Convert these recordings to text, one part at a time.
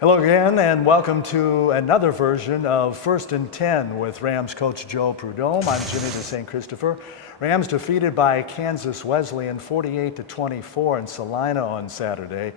Hello again, and welcome to another version of First and 10 with Rams coach Joe Prud'homme. I'm Jimmy de St. Christopher. Rams defeated by Kansas Wesleyan 48-24 in Salina on Saturday.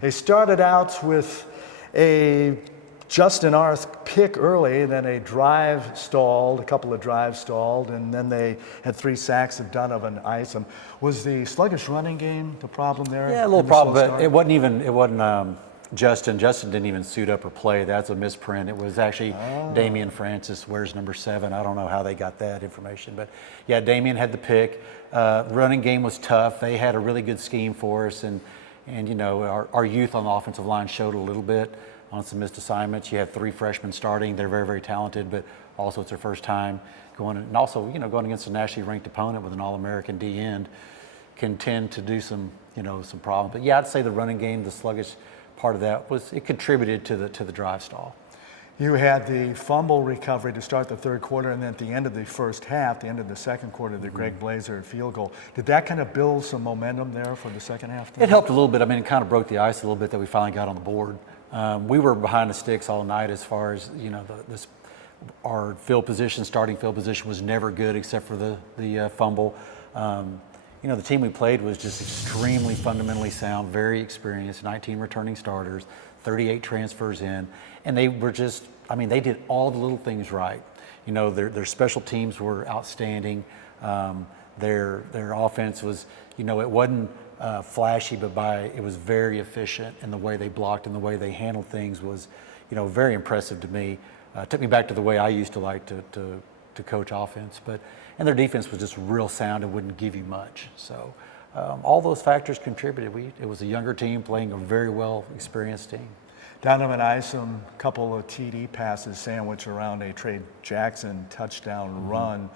They started out with a Justin Arth pick early, then a couple of drives stalled, and then they had 3 sacks of Donovan Isom. Was the sluggish running game the problem there? Yeah, a little problem, but it wasn't Justin. Justin didn't even suit up or play. That's a misprint. It was actually Damian Francis, wears number 7. I don't know how they got that information, but yeah, Damian had the pick. Running game was tough. They had a really good scheme for us, and you know, our youth on the offensive line showed a little bit on some missed assignments. You had 3 freshmen starting. They're very, very talented, but also it's their first time going, and also, you know, going against a nationally ranked opponent with an All-American D end can tend to do some problems. But yeah, I'd say the running game, the sluggish part of that it contributed to the drive stall. You had the fumble recovery to start the third quarter, and then at the end of the first half, the end of the second quarter, the Greg Blazer field goal. Did that kind of build some momentum there for the second half? It helped a little bit. I mean, it kind of broke the ice a little bit that we finally got on the board. We were behind the sticks all night as far as, you know, our starting field position was never good except for the fumble. You know, the team we played was just extremely fundamentally sound, very experienced, 19 returning starters, 38 transfers in, and they were just, I mean, they did all the little things right. You know, their special teams were outstanding. Their offense was, you know, it wasn't flashy, but it was very efficient, and the way they blocked and the way they handled things was, you know, very impressive to me. Took me back to the way I used to like to coach offense, and their defense was just real sound and wouldn't give you much. So all those factors contributed. It was a younger team playing a very well experienced team. Donovan Isom, couple of TD passes sandwiched around a Trey Jackson touchdown run.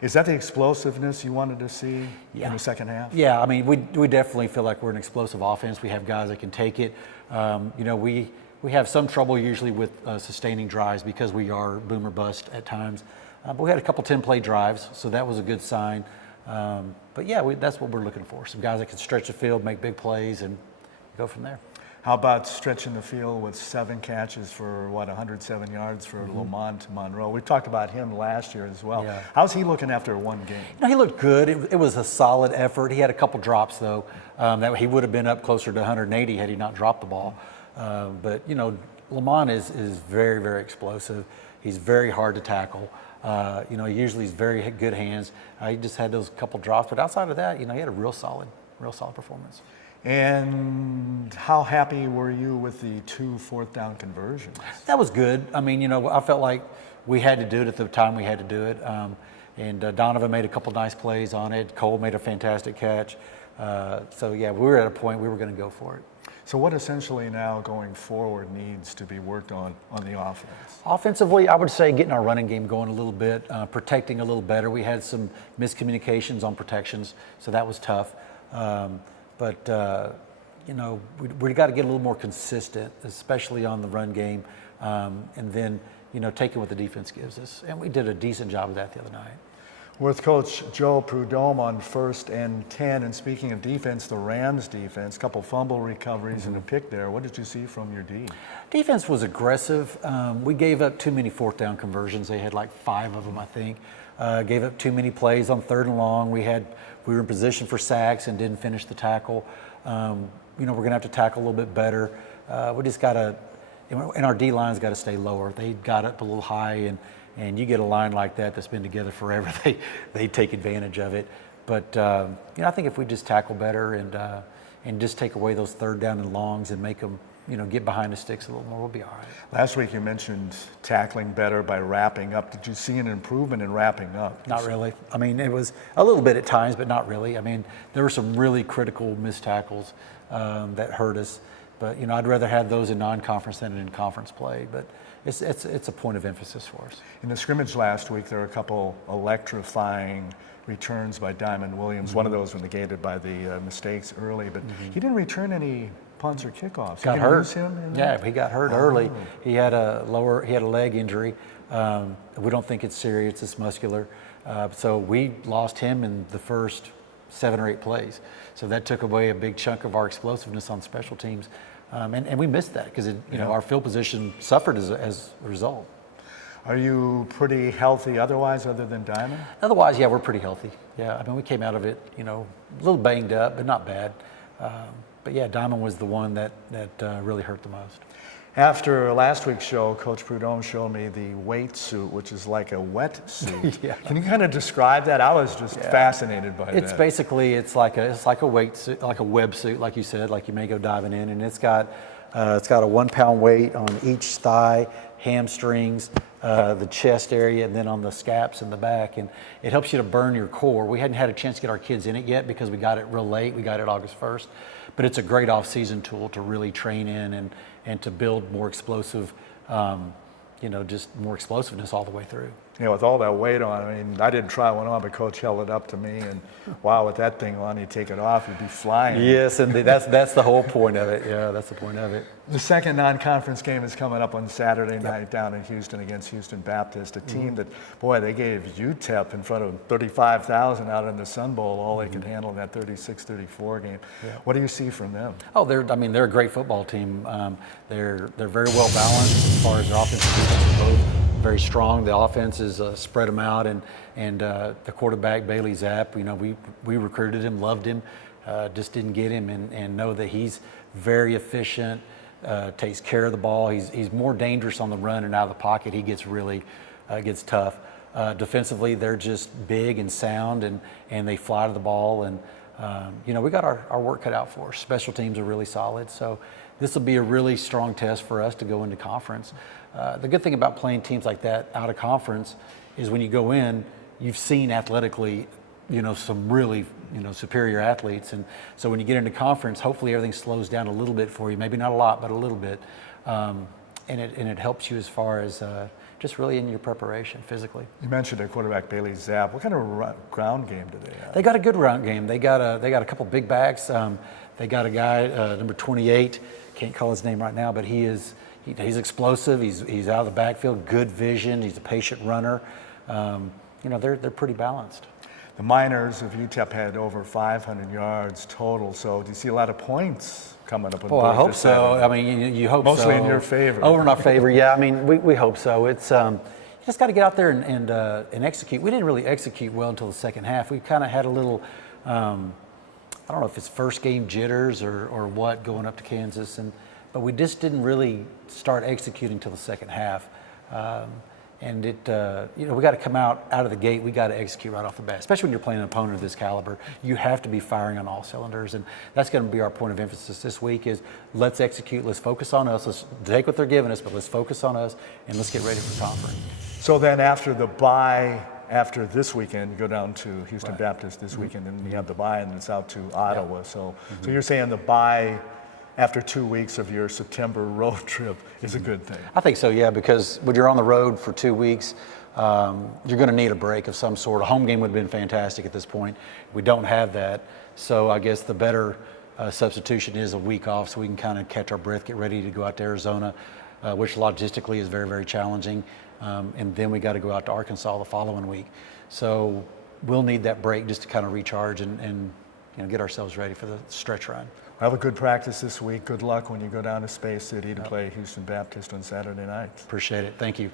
Is that the explosiveness you wanted to see in the second half? Yeah, I mean, we definitely feel like we're an explosive offense. We have guys that can take it. You know, we have some trouble usually with sustaining drives because we are boom or bust at times. But we had a couple 10-play drives, so that was a good sign. But yeah, that's what we're looking for. Some guys that can stretch the field, make big plays, and go from there. How about stretching the field with 7 catches for, 107 yards for Lamont Monroe? We talked about him last year as well. Yeah. How's he looking after one game? You know, he looked good. It was a solid effort. He had a couple drops, though. That he would have been up closer to 180 had he not dropped the ball. But, you know, Lamont is very, very explosive. He's very hard to tackle. You know, usually he's very good hands. He just had those couple drops, but outside of that, you know, he had a real solid performance. And how happy were you with the 2 fourth-down conversions? That was good. I mean, you know, I felt like we had to do it at the time we had to do it. And Donovan made a couple nice plays on it. Cole made a fantastic catch. So yeah, we were at a point we were going to go for it. So what essentially now going forward needs to be worked on the offense? Offensively, I would say getting our running game going a little bit, protecting a little better. We had some miscommunications on protections, so that was tough. But you know, we got to get a little more consistent, especially on the run game, and then, you know, taking what the defense gives us. And we did a decent job of that the other night. With Coach Joe Prud'homme on First and 10, and speaking of defense, the Rams defense, couple fumble recoveries and a pick there. What did you see from your D? Defense was aggressive. We gave up too many fourth down conversions. They had like 5 of them, I think. Gave up too many plays on 3rd and long. We were in position for sacks and didn't finish the tackle. You know, we're going to have to tackle a little bit better. We just got to, and our D line's got to stay lower. They got up a little high, and you get a line like that that's been together forever, they take advantage of it. But you know, I think if we just tackle better and just take away those 3rd down and longs and make them, you know, get behind the sticks a little more, we'll be all right. Last week you mentioned tackling better by wrapping up. Did you see an improvement in wrapping up? Not really. I mean, it was a little bit at times, but not really. I mean, there were some really critical missed tackles that hurt us. But, you know, I'd rather have those in non-conference than in conference play. But it's a point of emphasis for us. In the scrimmage last week, there were a couple electrifying returns by Diamond Williams. One of those was negated by the mistakes early, but he didn't return any punts or kickoffs. Got hurt. Lose him in yeah, that? he got hurt early. He had a leg injury. We don't think it's serious. It's muscular. So we lost him in the first 7 or 8 plays. So that took away a big chunk of our explosiveness on special teams. And we missed that because our field position suffered as a result. Are you pretty healthy otherwise, other than Diamond? Otherwise, yeah, we're pretty healthy. Yeah, I mean, we came out of it, a little banged up, but not bad. But yeah, Diamond was the one that really hurt the most. After last week's show, Coach Prud'homme showed me the weight suit, which is like a wetsuit. Yeah. Can you kind of describe that? I was just fascinated by that. It's basically it's like a weight suit, like a web suit, like you said, like you may go diving in, and it's got a 1 pound weight on each thigh, hamstrings, the chest area, and then on the scaps in the back, and it helps you to burn your core. We hadn't had a chance to get our kids in it yet because we got it real late. We got it August 1st, but it's a great off-season tool to really train in and to build more explosive, just more explosiveness all the way through. With all that weight on, I mean, I didn't try one on, but Coach held it up to me, and wow, with that thing on, you take it off, you'd be flying. Yes, and that's the whole point of it. Yeah, that's the point of it. The second non-conference game is coming up on Saturday night down in Houston against Houston Baptist, a team that, boy, they gave UTEP in front of 35,000 out in the Sun Bowl, all they could handle in that 36-34 game. Yeah. What do you see from them? Oh, they're a great football team. They're very well balanced as far as their offense and defense both. Very strong. The offense is spread them out, and the quarterback Bailey Zapp. We recruited him, loved him, just didn't get him, and know that he's very efficient, takes care of the ball. He's more dangerous on the run and out of the pocket. He gets really gets tough. Defensively, they're just big and sound, and they fly to the ball, and we got our work cut out for us. Special teams are really solid, so this will be a really strong test for us to go into conference. The good thing about playing teams like that out of conference is when you go in, you've seen athletically, some really, superior athletes. And so when you get into conference, hopefully everything slows down a little bit for you. Maybe not a lot, but a little bit. And it helps you as far as just really in your preparation physically. You mentioned their quarterback Bailey Zapp. What kind of ground game do they have? They got a good ground game. They got a couple big backs. They got a guy, number 28. Can't call his name right now, but he's explosive. He's out of the backfield. Good vision. He's a patient runner. They're pretty balanced. The Miners of UTEP had over 500 yards total. So do you see a lot of points coming up? Well, I hope so. I mean, you hope mostly so. in your favor. Over in our favor, yeah. I mean, we hope so. It's you just got to get out there and execute. We didn't really execute well until the second half. We kind of had a little. I don't know if it's first game jitters or what going up to Kansas, but we just didn't really start executing till the second half. And we got to come out of the gate. We got to execute right off the bat, especially when you're playing an opponent of this caliber. You have to be firing on all cylinders, and that's going to be our point of emphasis this week. Is let's execute. Let's focus on us. Let's take what they're giving us, but let's focus on us, and let's get ready for conference. So then, after the bye, after this weekend, you go down to Houston Baptist this weekend, and you have the bye, and it's out to Ottawa. Yeah. So you're saying the bye after 2 weeks of your September road trip is a good thing? I think so, yeah, because when you're on the road for 2 weeks, you're going to need a break of some sort. A home game would have been fantastic at this point. We don't have that, so I guess the better substitution is a week off so we can kind of catch our breath, get ready to go out to Arizona, which logistically is very, very challenging. And then we got to go out to Arkansas the following week. So we'll need that break just to kind of recharge and get ourselves ready for the stretch run. Have a good practice this week. Good luck when you go down to Space City to play Houston Baptist on Saturday night. Appreciate it. Thank you.